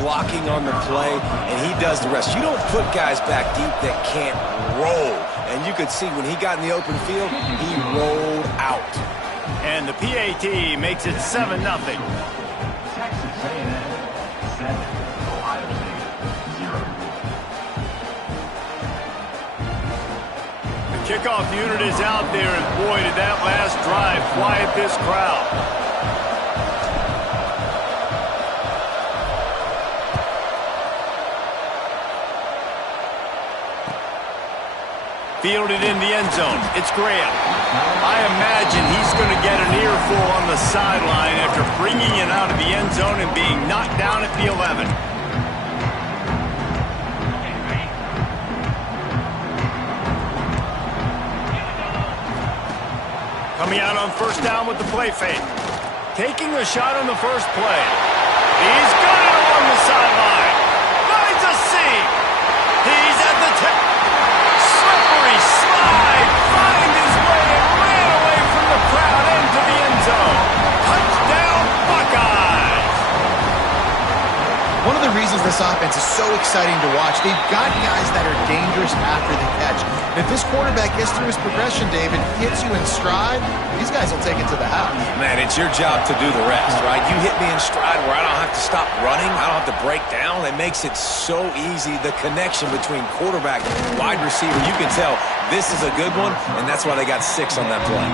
blocking on the play, and he does the rest. You don't put guys back deep that can't roll. And you could see when he got in the open field, he rolled out. And the PAT makes it 7-0. The kickoff unit is out there, and boy, did that last drive quiet this crowd. Fielded in the end zone. It's Graham. I imagine he's going to get an earful on the sideline after bringing it out of the end zone and being knocked down at the 11. Coming out on first down with the play fake. Taking the shot on the first play. He's got it along the sideline. Finds a seam. He's at the tip. Slippery slide. Find his way and ran away from the crowd into the end zone. Touchdown, Buckeyes. One of the reasons this offense is so exciting to watch, they've got guys that are dangerous after the catch. And if this quarterback gets through his progression, David, hits you in stride, these guys will take it to the house. Man, it's your job to do the rest, right? You hit me in stride where I don't have to stop running. I don't have to break down. It makes it so easy. The connection between quarterback and wide receiver, you can tell this is a good one, and that's why they got 6 on that play.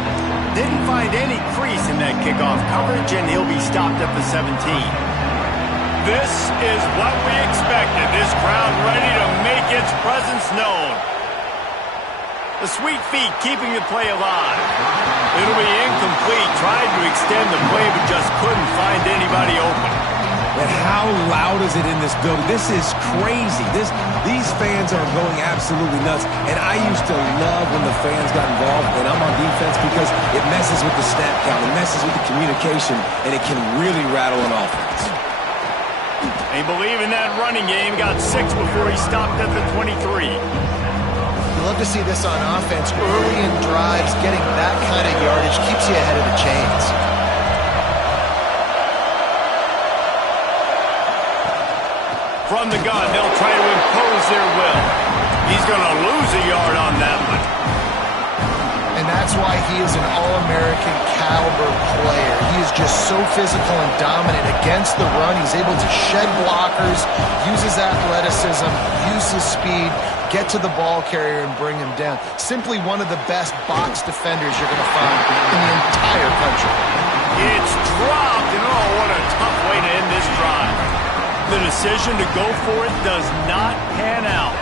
Didn't find any crease in that kickoff coverage, and he'll be stopped at the 17. This is what we expected. This crowd ready to make its presence known. The sweet feet keeping the play alive. It'll be incomplete. Tried to extend the play, but just couldn't find anybody open. And how loud is it in this building? This is crazy. These fans are going absolutely nuts. And I used to love when the fans got involved, and I'm on defense, because it messes with the snap count. It messes with the communication, and it can really rattle an offense. They believe in that running game. Got 6 before he stopped at the 23. You love to see this on offense. Early in drives, getting that kind of yardage keeps you ahead of the chains. From the gun, they'll try to impose their will. He's going to lose a yard on that one. And that's why he is an All-American caliber player. He is just so physical and dominant against the run. He's able to shed blockers, use his athleticism, use his speed, get to the ball carrier and bring him down. Simply one of the best box defenders you're going to find in the entire country. It's dropped, and oh, what a tough way to end this drive. The decision to go for it does not pan out.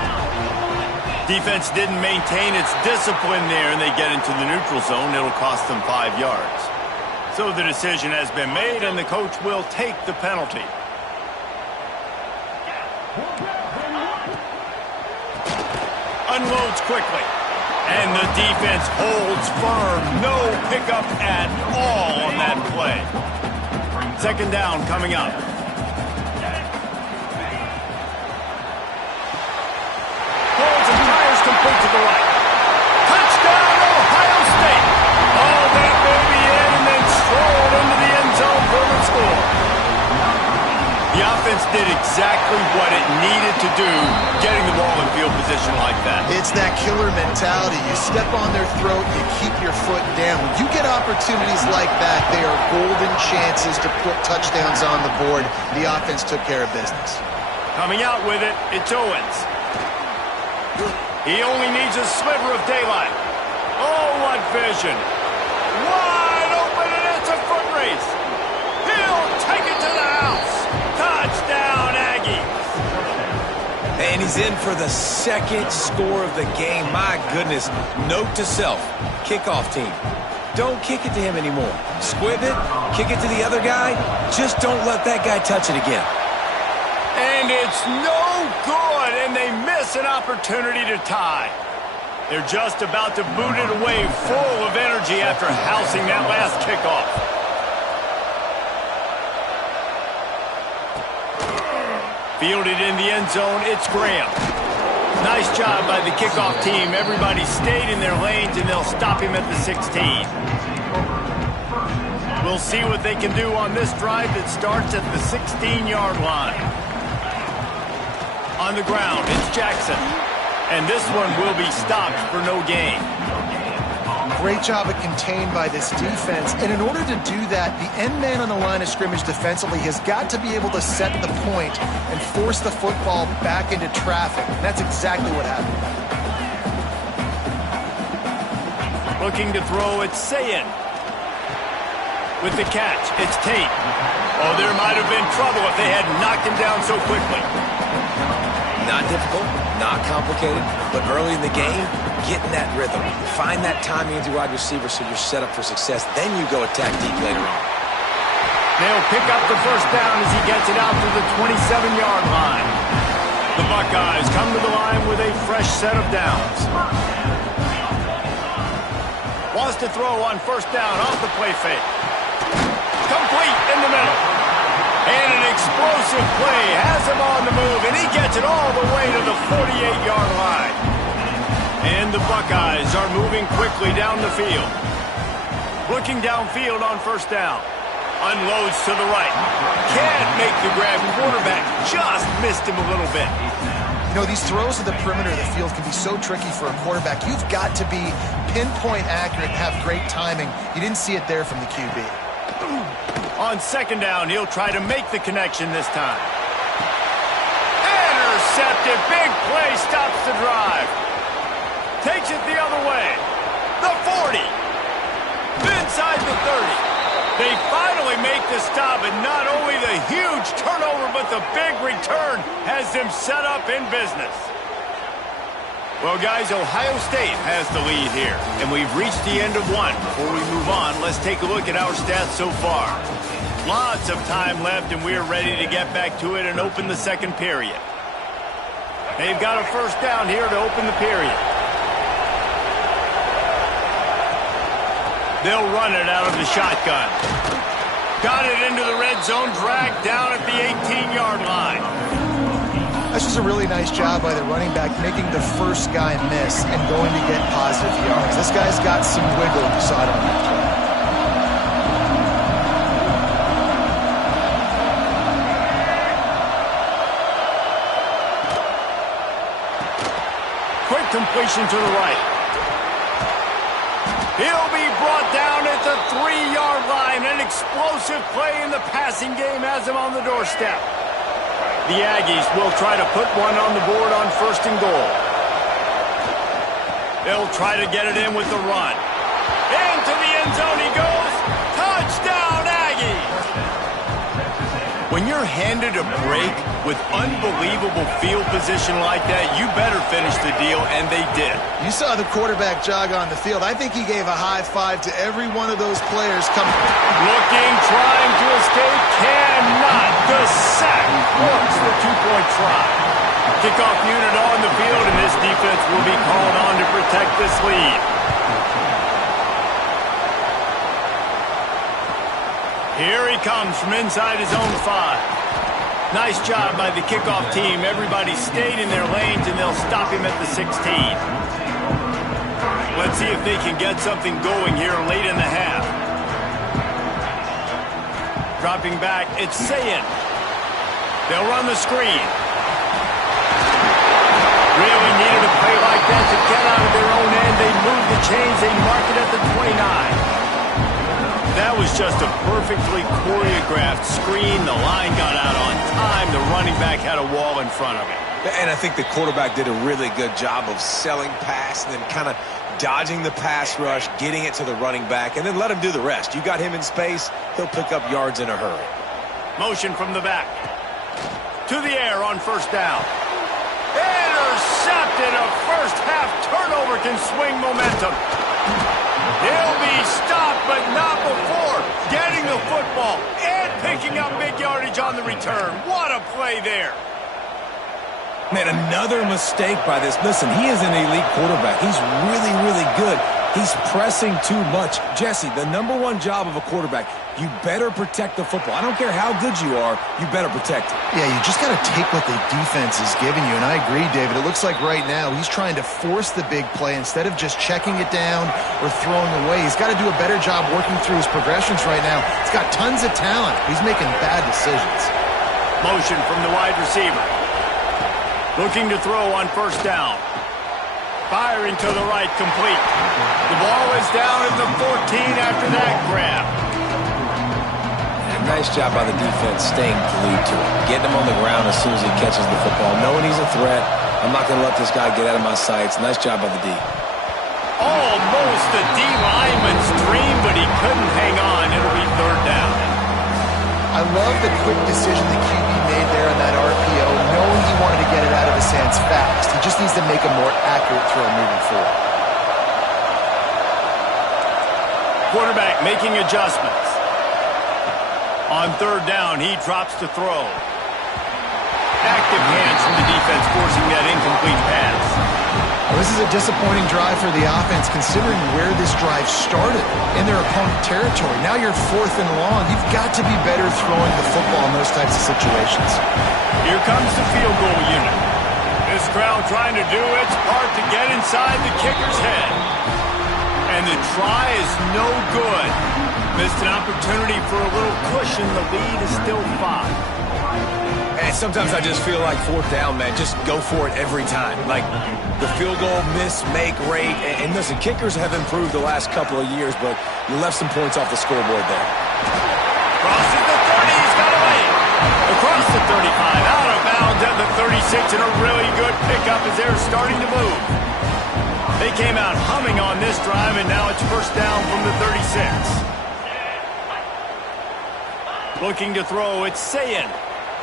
Defense didn't maintain its discipline there, and they get into the neutral zone. It'll cost them 5 yards. So the decision has been made, and the coach will take the penalty. Unloads quickly. And the defense holds firm. No pickup at all on that play. Second down coming up. Complete to the right. Touchdown, Ohio State. Oh, that baby in and then strolled into the end zone for the score. The offense did exactly what it needed to do, getting the ball in field position like that. It's that killer mentality. You step on their throat, you keep your foot down. When you get opportunities like that, they are golden chances to put touchdowns on the board. The offense took care of business. Coming out with it, it's Owens. He only needs a sliver of daylight. Oh, what vision. Wide open, and it's a foot race. He'll take it to the house. Touchdown, Aggies. And he's in for the 2nd score of the game. My goodness. Note to self, kickoff team. Don't kick it to him anymore. Squib it, kick it to the other guy. Just don't let that guy touch it again. And it's no good, and they miss an opportunity to tie. They're just about to boot it away, full of energy after housing that last kickoff. Fielded in the end zone, it's Graham. Nice job by the kickoff team. Everybody stayed in their lanes, and they'll stop him at the 16. We'll see what they can do on this drive that starts at the 16-yard line. On the ground, it's Jackson. And this one will be stopped for no gain. Great job of contained by this defense. And in order to do that, the end man on the line of scrimmage defensively has got to be able to set the point and force the football back into traffic. And that's exactly what happened. Looking to throw, it's Sayin. With the catch, it's Tate. Oh, there might have been trouble if they had knocked him down so quickly. Not difficult, not complicated, but early in the game, get in that rhythm. Find that timing into wide receiver so you're set up for success. Then you go attack deep later on. They'll pick up the first down as he gets it out to the 27-yard line. The Buckeyes come to the line with a fresh set of downs. Wants to throw on first down off the play fake. Complete in the middle. And an explosive play has him on the move, and he gets it all the way to the 48-yard line. And the Buckeyes are moving quickly down the field. Looking downfield on first down. Unloads to the right. Can't make the grab. Quarterback just missed him a little bit. You know, these throws to the perimeter of the field can be so tricky for a quarterback. You've got to be pinpoint accurate and have great timing. You didn't see it there from the QB. On second down, he'll try to make the connection this time. Intercepted. Big play stops the drive. Takes it the other way. The 40. Inside the 30. They finally make the stop, and not only the huge turnover, but the big return has them set up in business. Well, guys, Ohio State has the lead here, and we've reached the end of one. Before we move on, let's take a look at our stats so far. Lots of time left, and we're ready to get back to it and open the second period. They've got a first down here to open the period. They'll run it out of the shotgun. Got it into the red zone, dragged down at the 18-yard line. That's just a really nice job by the running back, making the first guy miss and going to get positive yards. This guy's got some wiggle, you saw it on that play. Quick completion to the right. He'll be brought down at the 3-yard line. An explosive play in the passing game has him on the doorstep. The Aggies will try to put one on the board on first and goal. They'll try to get it in with the run. Into the end zone he goes. Touchdown, Aggies! When you're handed a break with unbelievable field position like that, you better finish the deal, and they did. You saw the quarterback jog on the field. I think he gave a high five to every one of those players coming. Looking, trying to escape, cannot. The sack works the two-point try. Kickoff unit on the field, and this defense will be called on to protect this lead. Here he comes from inside his own 5. Nice job by the kickoff team. Everybody stayed in their lanes, and they'll stop him at the 16. Let's see if they can get something going here late in the half. Dropping back, it's Sayin. They'll run the screen. Really needed a play like that to get out of their own end. They move the chains. They mark it at the 29. That was just a perfectly choreographed screen. The line got out on time. The running back had a wall in front of him. And I think the quarterback did a really good job of selling pass and then kind of dodging the pass rush, getting it to the running back, and then let him do the rest. You got him in space, he'll pick up yards in a hurry. Motion from the back. To the air on first down. Intercepted. A first half turnover can swing momentum. He'll be stopped, but not before getting the football and picking up big yardage on the return. What a play there. Man, another mistake by this. Listen, he is an elite quarterback. He's really, really good. He's pressing too much. Jesse, the #1 job of a quarterback, you better protect the football. I don't care how good you are, you better protect it. Yeah, you just got to take what the defense is giving you, and I agree, David. It looks like right now he's trying to force the big play instead of just checking it down or throwing away. He's got to do a better job working through his progressions right now. He's got tons of talent. He's making bad decisions. Motion from the wide receiver. Looking to throw on first down. Firing to the right, complete. The ball is down at the 14 after that grab. And nice job by the defense staying glued to it. Getting him on the ground as soon as he catches the football. Knowing he's a threat, I'm not going to let this guy get out of my sights. Nice job by the D. Almost a D lineman's dream, but he couldn't hang on. It'll be third down. I love the quick decision the QB made there on that RPO, knowing he wanted to get it out of his hands fast. He just needs to make a more accurate throw moving forward. Quarterback making adjustments. On third down, he drops to throw. Active hands from the defense forcing that incomplete pass. Well, this is a disappointing drive for the offense considering where this drive started, in their opponent territory. Now you're 4th and long. You've got to be better throwing the football in those types of situations. Here comes the field goal unit. This crowd trying to do its part to get inside the kicker's head. And the try is no good. Missed an opportunity for a little cushion. The lead is still 5. And sometimes I just feel like fourth down, man. Just go for it every time. Like the field goal miss, make rate. And listen, kickers have improved the last couple of years, but you left some points off the scoreboard there. Crosses the 30, he's got away. Across the 35, out of bounds at the 36, and a really good pickup as they're starting to move. They came out humming on this drive, and now it's first down from the 36. Looking to throw, it's Sayin.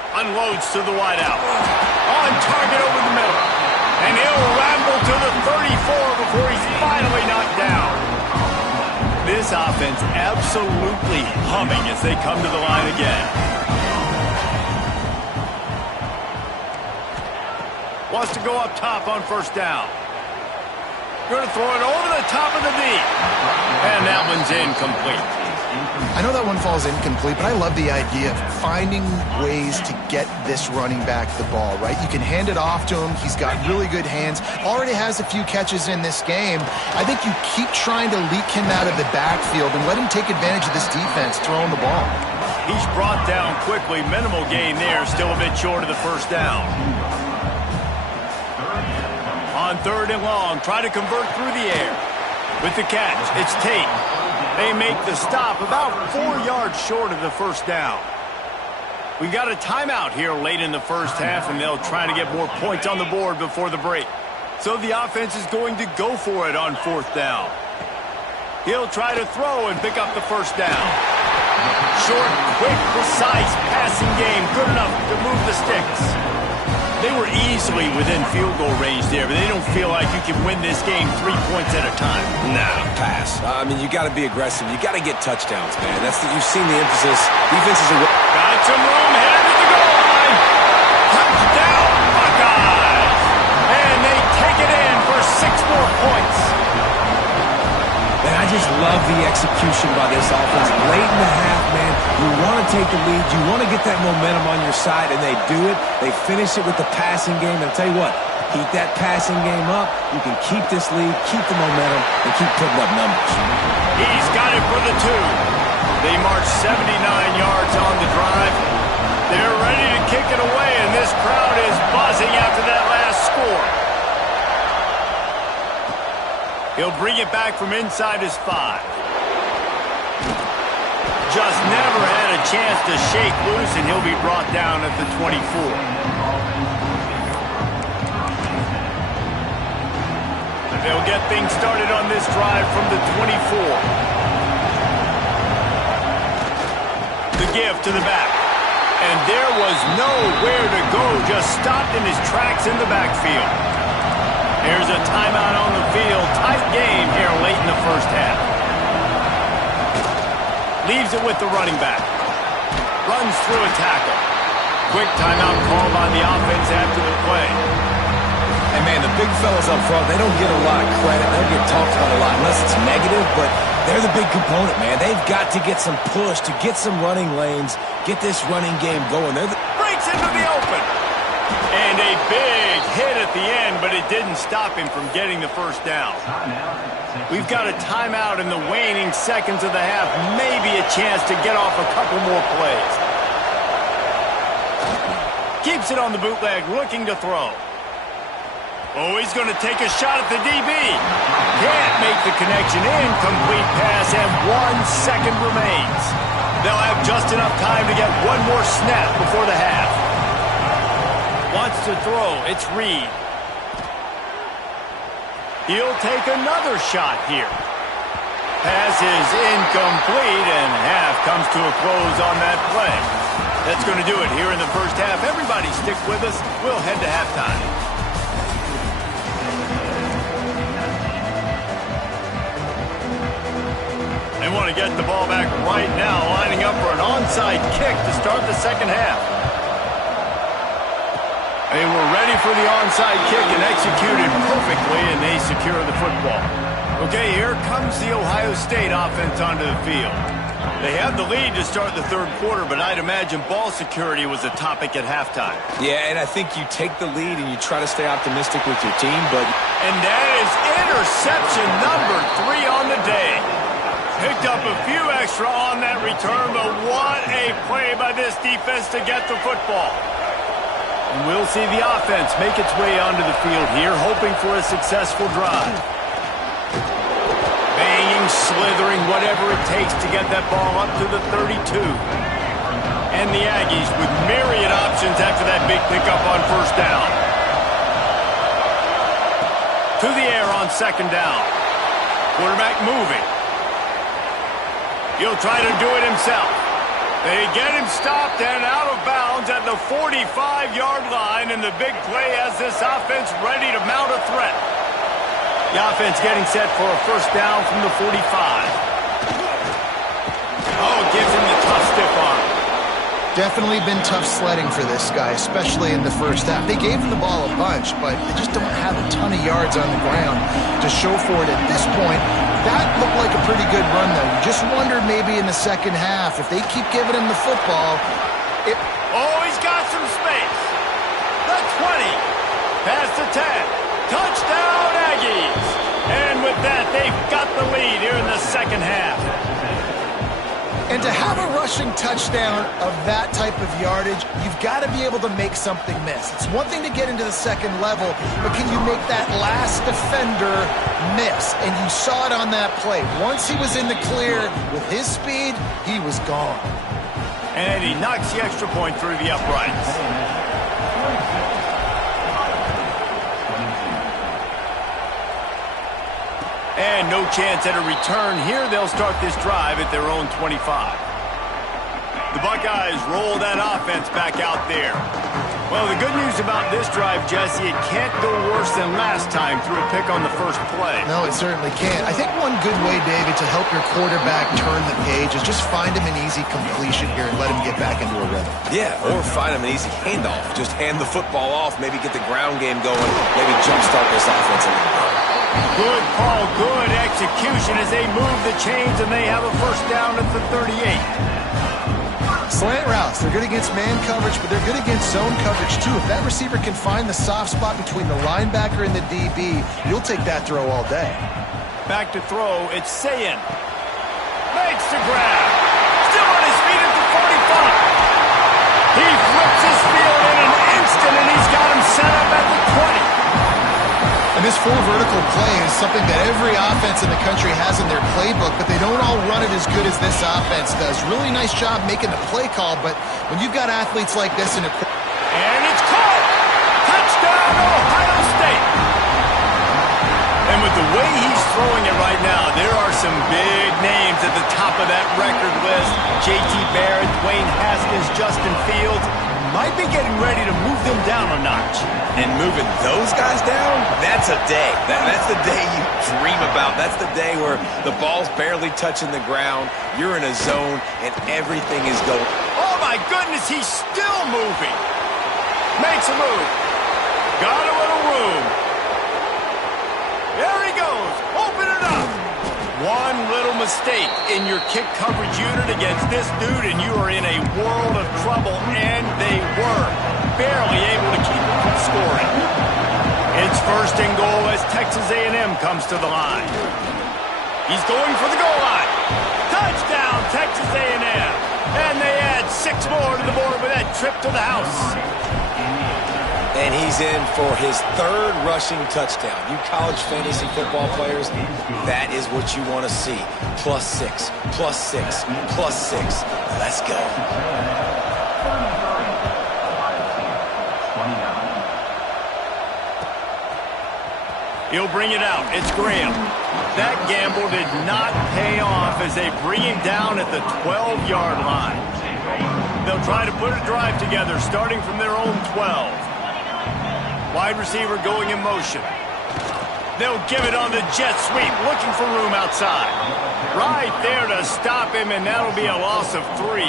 Unloads to the wideout. On target over the middle. And he'll ramble to the 34 before he's finally knocked down. This offense absolutely humming as they come to the line again. Wants to go up top on first down. Going to throw it over the top of the D. And that one's incomplete. I know that one falls incomplete, but I love the idea of finding ways to get this running back the ball, right? You can hand it off to him. He's got really good hands. Already has a few catches in this game. I think you keep trying to leak him out of the backfield and let him take advantage of this defense throwing the ball. He's brought down quickly. Minimal gain there. Still a bit short of the first down. On third and long, try to convert through the air. With the catch, it's Tate. They make the stop about 4 yards short of the first down. We've got a timeout here late in the first half, and they'll try to get more points on the board before the break. So the offense is going to go for it on fourth down. He'll try to throw and pick up the first down. Short, quick, precise passing game. Good enough to move the sticks. They were easily within field goal range there, but they don't feel like you can win this game 3 points at a time. Nah, pass. I mean, you got to be aggressive. You got to get touchdowns, man. You've seen the emphasis. Defenses are... Got some room, headed to the goal line. Touchdown, Buckeyes! And they take it in for 6 more points. And I just love the execution by this offense. Late in the half, man, you want to take the lead. You want to get that momentum on your side, and they do it. They finish it with the passing game. And I'll tell you what, keep that passing game up. You can keep this lead, keep the momentum, and keep putting up numbers. He's got it for the 2. They march 79 yards on the drive. They're ready to kick it away, and this crowd is buzzing after that last score. He'll bring it back from inside his 5. Just never had a chance to shake loose, and he'll be brought down at the 24. They'll get things started on this drive from the 24. The give to the back. And there was nowhere to go, just stopped in his tracks in the backfield. There's a timeout on the field. Tight game here late in the first half. Leaves it with the running back. Runs through a tackle. Quick timeout call by the offense after the play. And, man, the big fellas up front, they don't get a lot of credit. They don't get talked about a lot unless it's negative, but they're the big component, man. They've got to get some push, to get some running lanes, get this running game going. Breaks into the open. And a big hit at the end, but it didn't stop him from getting the first down. We've got a timeout in the waning seconds of the half. Maybe a chance to get off a couple more plays. Keeps it on the bootleg, looking to throw. Oh, he's going to take a shot at the DB. Can't make the connection. Incomplete pass, and 1 second remains. They'll have just enough time to get one more snap before the half. Wants to throw. It's Reed. He'll take another shot here. Pass is incomplete, and half comes to a close on that play. That's going to do it here in the first half. Everybody stick with us. We'll head to halftime. They want to get the ball back right now, lining up for an onside kick to start the second half. They were ready for the onside kick and executed perfectly, and they secure the football. Okay, here comes the Ohio State offense onto the field. They have the lead to start the third quarter, but I'd imagine ball security was a topic at halftime. Yeah, and I think you take the lead and you try to stay optimistic with your team, but... And that is interception number 3 on the day. Picked up a few extra on that return, but what a play by this defense to get the football. And we'll see the offense make its way onto the field here, hoping for a successful drive. Banging, slithering, whatever it takes to get that ball up to the 32. And the Aggies with myriad options after that big pickup on first down. To the air on second down. Quarterback moving. He'll try to do it himself. They get him stopped and out of bounds at the 45-yard line, and the big play has this offense ready to mount a threat. The offense getting set for a first down from the 45. Oh, gives him the tough stiff arm. Definitely been tough sledding for this guy, especially in the first half. They gave him the ball a bunch, but they just don't have a ton of yards on the ground to show for it at this point. That looked like a pretty good run, though. You just wondered maybe in the second half, if they keep giving him the football... Oh, he's got some space. The 20. Past the 10. Touchdown, Aggies. And with that, they've got the lead here in the second half. And to have a rushing touchdown of that type of yardage, you've got to be able to make something miss. It's one thing to get into the second level, but can you make that last defender miss? And you saw it on that play. Once he was in the clear with his speed, he was gone. And he knocks the extra point through the uprights. And no chance at a return here. They'll start this drive at their own 25. The Buckeyes roll that offense back out there. Well, the good news about this drive, Jesse, it can't go worse than last time through a pick on the first play. No, it certainly can't. I think one good way, David, to help your quarterback turn the page is just find him an easy completion here and let him get back into a rhythm. Yeah, or find him an easy handoff. Just hand the football off, maybe get the ground game going, maybe jumpstart this offense a little bit. Good call, good execution as they move the chains, and they have a first down at the 38. Slant routes, they're good against man coverage, but they're good against zone coverage too. If that receiver can find the soft spot between the linebacker and the DB, you'll take that throw all day. Back to throw, it's Sayin. Makes the grab. Still on his feet at the 45. He flips his field in an instant, and he's got him set up at the 20. And this full vertical play is something that every offense in the country has in their playbook, but they don't all run it as good as this offense does. Really nice job making the play call, but when you've got athletes like this in a... And it's caught! Touchdown, Ohio State! And with the way he's throwing it right now, there are some big names at the top of that record list. J.T. Barrett, Dwayne Haskins, Justin Fields. Might be getting ready to move them down a notch. And moving those guys down, that's a day. That's the day you dream about. That's the day where the ball's barely touching the ground, you're in a zone, and everything is going. Oh, my goodness, he's still moving. Makes a move. Got a little room. There he goes. Open it up. One little mistake in your kick coverage unit against this dude, and you are in a world of trouble, and they were barely able to keep it from scoring. It's first and goal as Texas A&M comes to the line. He's going for the goal line. Touchdown, Texas A&M. And they add 6 more to the board with that trip to the house. And he's in for his third rushing touchdown. You college fantasy football players, that is what you want to see. +6, +6, +6. Let's go. He'll bring it out. It's Graham. That gamble did not pay off as they bring him down at the 12-yard line. They'll try to put a drive together starting from their own 12. Wide receiver going in motion. They'll give it on the jet sweep, looking for room outside. Right there to stop him, and that'll be a loss of 3.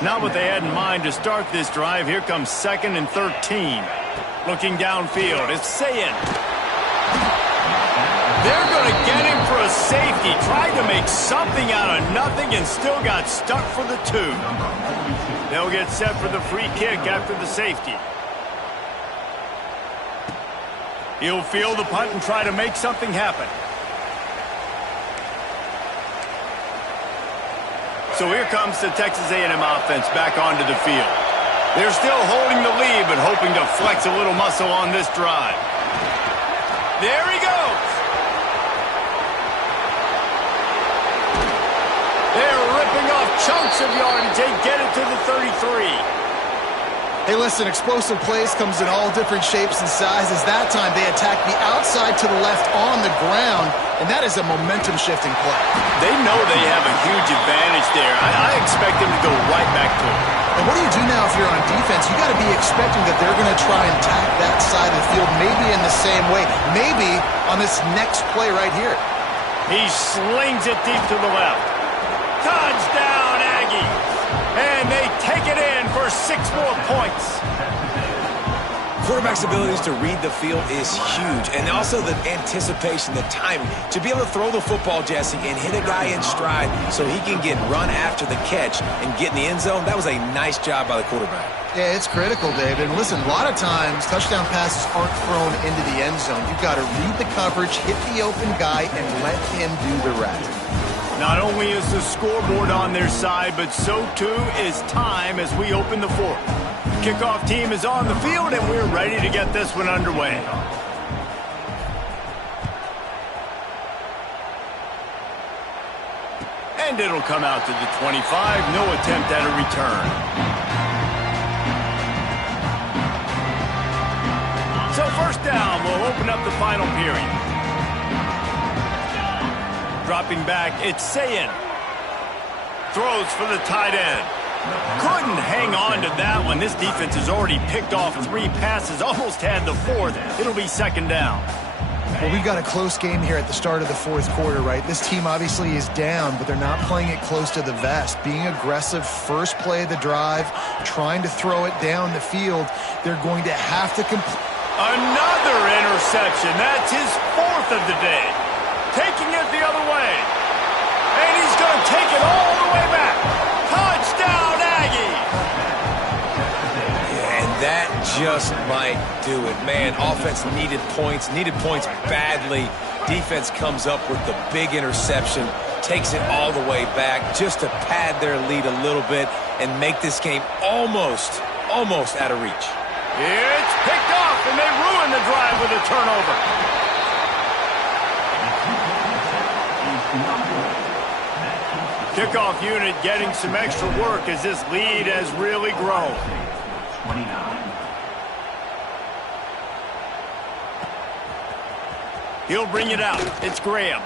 Not what they had in mind to start this drive. Here comes 2nd and 13. Looking downfield, it's Sayin. They're going to get him for a safety. Tried to make something out of nothing and still got stuck for the 2. They'll get set for the free kick after the safety. He'll field the punt and try to make something happen. So here comes the Texas A&M offense back onto the field. They're still holding the lead, but hoping to flex a little muscle on this drive. There he goes. They're ripping off chunks of yardage. They get it to the 33. Hey, listen, explosive plays comes in all different shapes and sizes. That time, they attack the outside to the left on the ground, and that is a momentum-shifting play. They know they have a huge advantage there. I expect them to go right back to it. And what do you do now if you're on defense? You got to be expecting that they're going to try and attack that side of the field, maybe in the same way, maybe on this next play right here. He slings it deep to the left. Touchdown, Aggies! And they take it in for 6 more points. Quarterback's abilities to read the field is huge, and also the anticipation, the timing. To be able to throw the football, Jesse, and hit a guy in stride so he can get run after the catch and get in the end zone, that was a nice job by the quarterback. Yeah, it's critical, David. And listen, a lot of times, touchdown passes aren't thrown into the end zone. You've got to read the coverage, hit the open guy, and let him do the rest. Not only is the scoreboard on their side, but so too is time as we open the 4th. Kickoff team is on the field, and we're ready to get this one underway. And it'll come out to the 25. No attempt at a return. So 1st down, we'll open up the final period. Dropping back, it's Sayin. Throws for the tight end. Couldn't hang on to that one. This defense has already picked off 3 passes, almost had the 4th. It'll be 2nd down. Well, we've got a close game here at the start of the 4th quarter, right? This team obviously is down, but they're not playing it close to the vest. Being aggressive, first play of the drive, trying to throw it down the field. They're going to have to complete. Another interception. That's his 4th of the day. Taking it the other way. And he's going to take it all the way back. Touchdown, Aggies! Yeah, and that just might do it. Man, offense needed points badly. Defense comes up with the big interception, takes it all the way back just to pad their lead a little bit and make this game almost out of reach. It's picked off, and they ruin the drive with a turnover. Kickoff unit getting some extra work as this lead has really grown. He'll bring it out. It's Graham.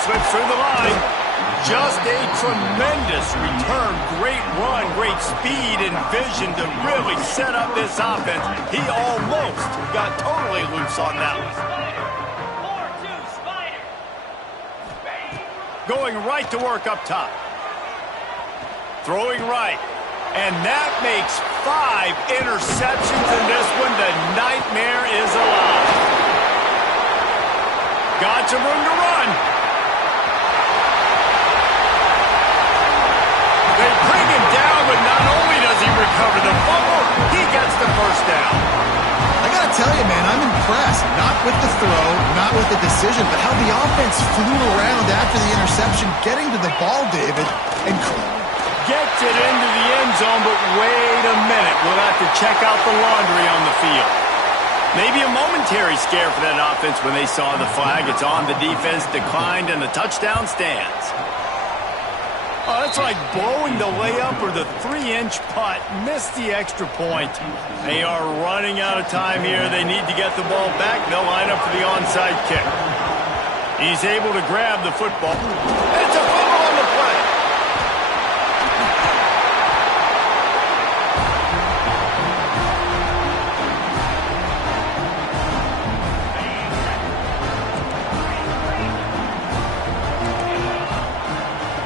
Slips through the line. Just a tremendous return. Great run, great speed and vision to really set up this offense. He almost got totally loose on that one. Going right to work up top. Throwing right. And that makes 5 interceptions in this one. The nightmare is alive. Got some room to run. They bring him down, but not only does he recover the fumble, he gets the 1st down. I got to tell you, man, I'm impressed. Not with the throw, not with the decision, but how the offense flew around after the interception, getting to the ball, David. And Gets it into the end zone, but wait a minute. We'll have to check out the laundry on the field. Maybe a momentary scare for that offense when they saw the flag. It's on, the defense declined, and the touchdown stands. Oh, that's like blowing the layup or the 3-inch putt. Missed the extra point. They are running out of time here. They need to get the ball back. They'll line up for the onside kick. He's able to grab the football. It's a fumble on the play.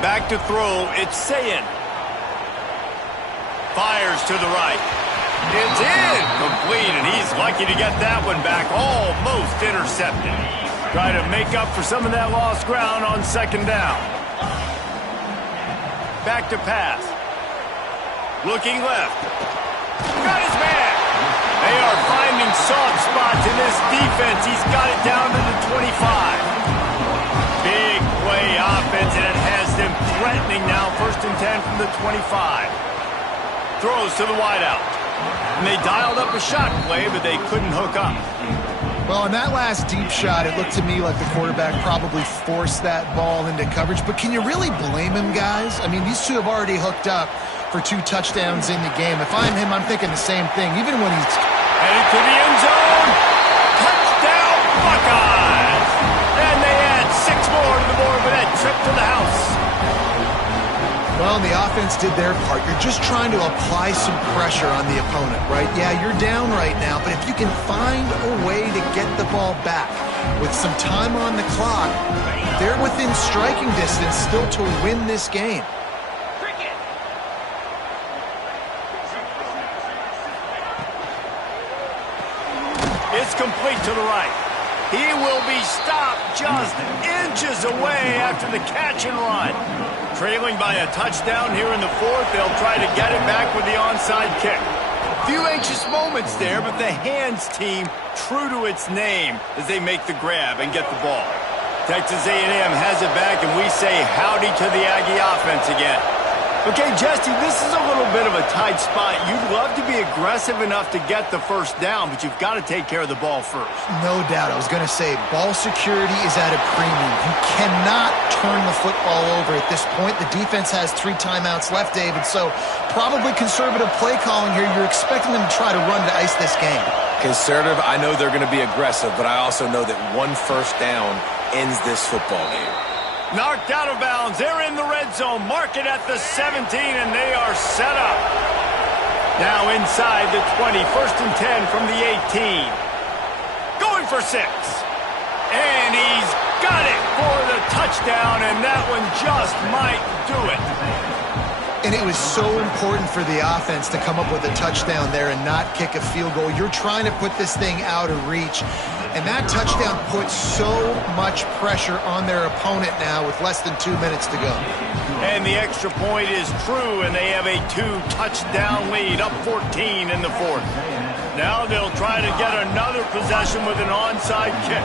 Back to throw, it's Sayin. Fires to the right. It's in, complete, and he's lucky to get that one back. Almost intercepted. Try to make up for some of that lost ground on second down. Back to pass. Looking left. Got his man. They are finding soft spots in this defense. He's got it down to the 25. Big play offense, and it has them threatening now. 1st and 10 from the 25. Throws to the wideout. And they dialed up a shot play, but they couldn't hook up. Well, on that last deep shot, it looked to me like the quarterback probably forced that ball into coverage. But can you really blame him, guys? I mean, these two have already hooked up for 2 touchdowns in the game. If I'm him, I'm thinking the same thing, even when he's headed to the end zone. Touchdown, Buckeyes! And they add 6 more to the board with that trip to the house. Well, the offense did their part. You're just trying to apply some pressure on the opponent, right? Yeah, you're down right now, but if you can find a way to get the ball back with some time on the clock, they're within striking distance still to win this game. It's complete to the right. He will be stopped just inches away after the catch and run. Trailing by a touchdown here in the 4th, they'll try to get it back with the onside kick. Few anxious moments there, but the hands team true to its name as they make the grab and get the ball. Texas A&M has it back, and we say howdy to the Aggie offense again. Okay, Jesse, this is a little bit of a tight spot. You'd love to be aggressive enough to get the first down, but you've got to take care of the ball first. No doubt. I was going to say, ball security is at a premium. You cannot turn the football over at this point. The defense has 3 timeouts left, David, so probably conservative play calling here. You're expecting them to try to run to ice this game. Conservative, I know they're going to be aggressive, but I also know that 1 first down ends this football game. Knocked out of bounds. They're in the red zone. Mark it at the 17, and they are set up. Now inside the 20. 1st and 10 from the 18. Going for 6. And he's got it for the touchdown, and that one just might do it. And it was so important for the offense to come up with a touchdown there and not kick a field goal. You're trying to put this thing out of reach. And that touchdown puts so much pressure on their opponent now with less than 2 minutes to go. And the extra point is true, and they have a 2-touchdown lead, up 14 in the 4th. Now they'll try to get another possession with an onside kick.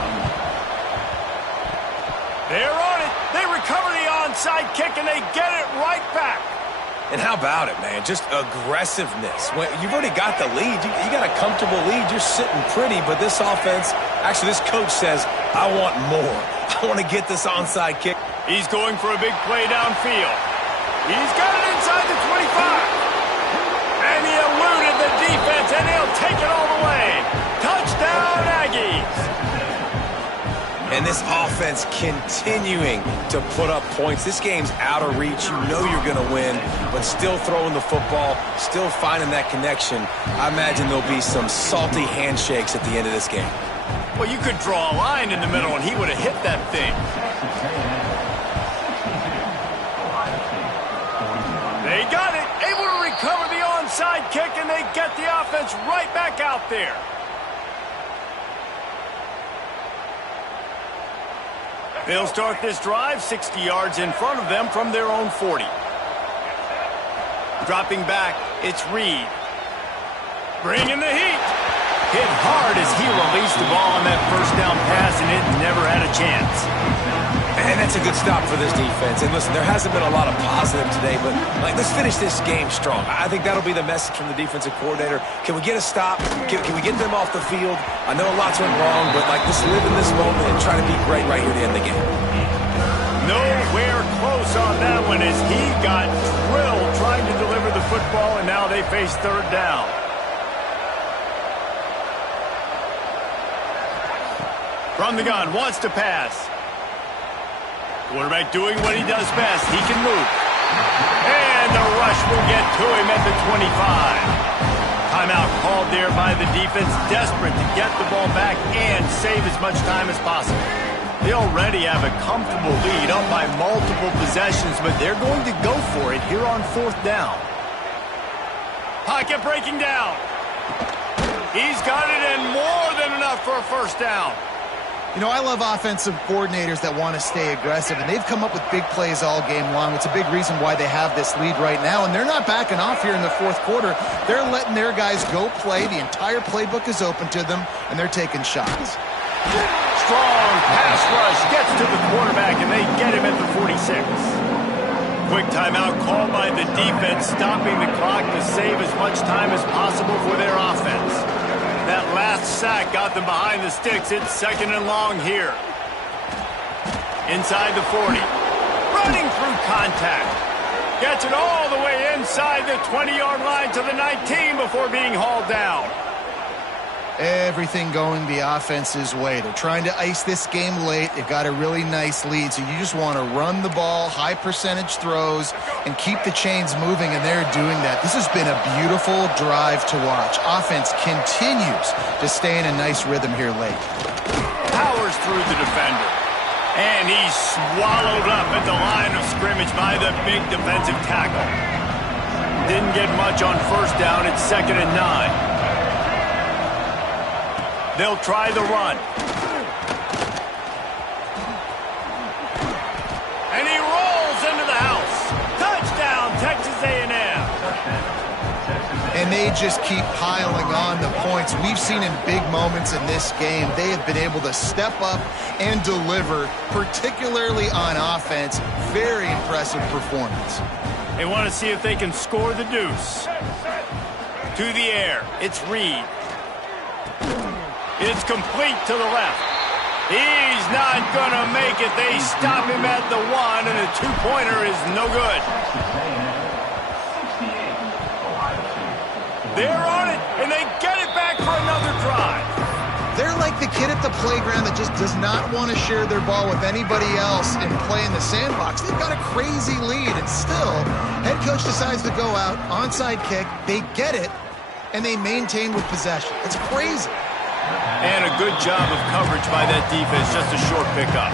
They're on it. They recover the onside kick, and they get it right back. And how about it, man? Just aggressiveness. When you've already got the lead. You got a comfortable lead. You're sitting pretty, but this offense, actually this coach says, I want more. I want to get this onside kick. He's going for a big play downfield. He's got it inside the 25. And he eluded the defense, and he'll take it all the way. Touchdown, Aggies. And this offense continuing to put up points. This game's out of reach. You know you're going to win, but still throwing the football, still finding that connection. I imagine there'll be some salty handshakes at the end of this game. Well, you could draw a line in the middle, and he would have hit that thing. They got it. Able to recover the onside kick, and they get the offense right back out there. They'll start this drive 60 yards in front of them from their own 40. Dropping back, it's Reed. Bringing the heat. Hit hard as he released the ball on that first down pass, and it never had a chance. And that's a good stop for this defense. And listen, there hasn't been a lot of positive today, but let's finish this game strong. I think that'll be the message from the defensive coordinator. Can we get a stop? Can we get them off the field? I know a lot's went wrong, but let's live in this moment and try to be great right here to end the game. Nowhere close on that one as he got drilled trying to deliver the football, and now they face third down. From the gun, wants to pass. Quarterback doing what he does best. He can move. And the rush will get to him at the 25. Timeout called there by the defense, desperate to get the ball back and save as much time as possible. They already have a comfortable lead up by multiple possessions, but they're going to go for it here on fourth down. Pocket breaking down. He's got it and more than enough for a first down. You know, I love offensive coordinators that want to stay aggressive, and they've come up with big plays all game long. It's a big reason why they have this lead right now, and they're not backing off here in the fourth quarter. They're letting their guys go play. The entire playbook is open to them, and they're taking shots. Strong pass rush gets to the quarterback, and they get him at the 46. Quick timeout called by the defense, stopping the clock to save as much time as possible for their offense. That last sack got them behind the sticks. It's second and long here. Inside the 40. Running through contact. Gets it all the way inside the 20-yard line to the 19 before being hauled down. Everything going the offense's way. They're trying to ice this game late. They've got a really nice lead, so you just want to run the ball, high percentage throws, and keep the chains moving, and they're doing that. This has been a beautiful drive to watch. Offense continues to stay in a nice rhythm here late. Powers through the defender. And he's swallowed up at the line of scrimmage by the big defensive tackle. Didn't get much on first down. It's 2nd and 9. They'll try the run. And he rolls into the house. Touchdown, Texas A&M. And they just keep piling on the points. We've seen in big moments in this game, they have been able to step up and deliver, particularly on offense. Very impressive performance. They want to see if they can score the deuce. To the air, it's Reed. It's complete to the left. He's not going to make it. They stop him at the 1, and a two-pointer is no good. They're on it, and they get it back for another drive. They're like the kid at the playground that just does not want to share their ball with anybody else and play in the sandbox. They've got a crazy lead, and still, head coach decides to go out, onside kick. They get it, and they maintain with possession. It's crazy. And a good job of coverage by that defense, just a short pickup.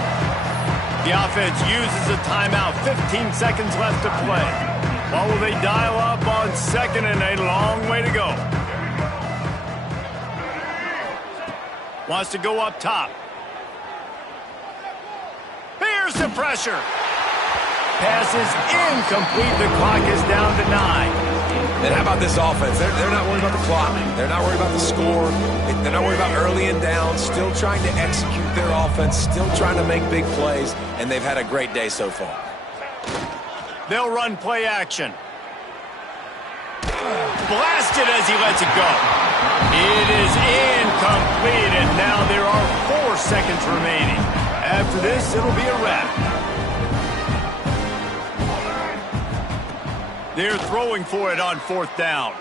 The offense uses a timeout, 15 seconds left to play. What will they dial up on 2nd and 8? Long way to go. Wants to go up top. Here's the pressure. Pass is incomplete. The clock is down to 9. And how about this offense? They're not worried about the clock. They're not worried about the score. They're not worried about early and down. Still trying to execute their offense. Still trying to make big plays. And they've had a great day so far. They'll run play action. Blasted as he lets it go. It is incomplete, and now there are 4 seconds remaining. After this, it'll be a wrap. They're throwing for it on 4th down.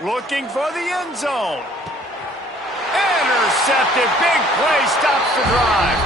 Looking for the end zone. Intercepted. Big play stops the drive.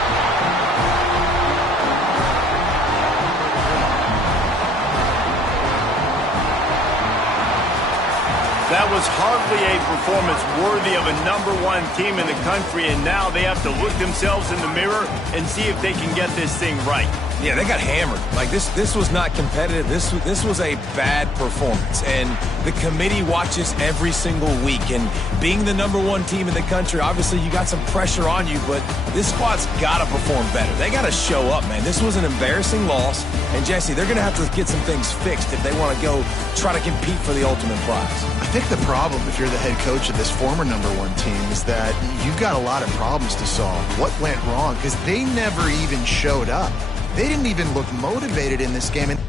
That was hardly a performance worthy of a #1 team in the country, and now they have to look themselves in the mirror and see if they can get this thing right. Yeah, they got hammered. Like, this was not competitive. This was a bad performance. And the committee watches every single week. And being the #1 team in the country, obviously you got some pressure on you, but this squad's got to perform better. They got to show up, man. This was an embarrassing loss. And, Jesse, they're going to have to get some things fixed if they want to go try to compete for the ultimate prize. I think the problem, if you're the head coach of this former #1 team, is that you've got a lot of problems to solve. What went wrong? Because they never even showed up. They didn't even look motivated in this game. And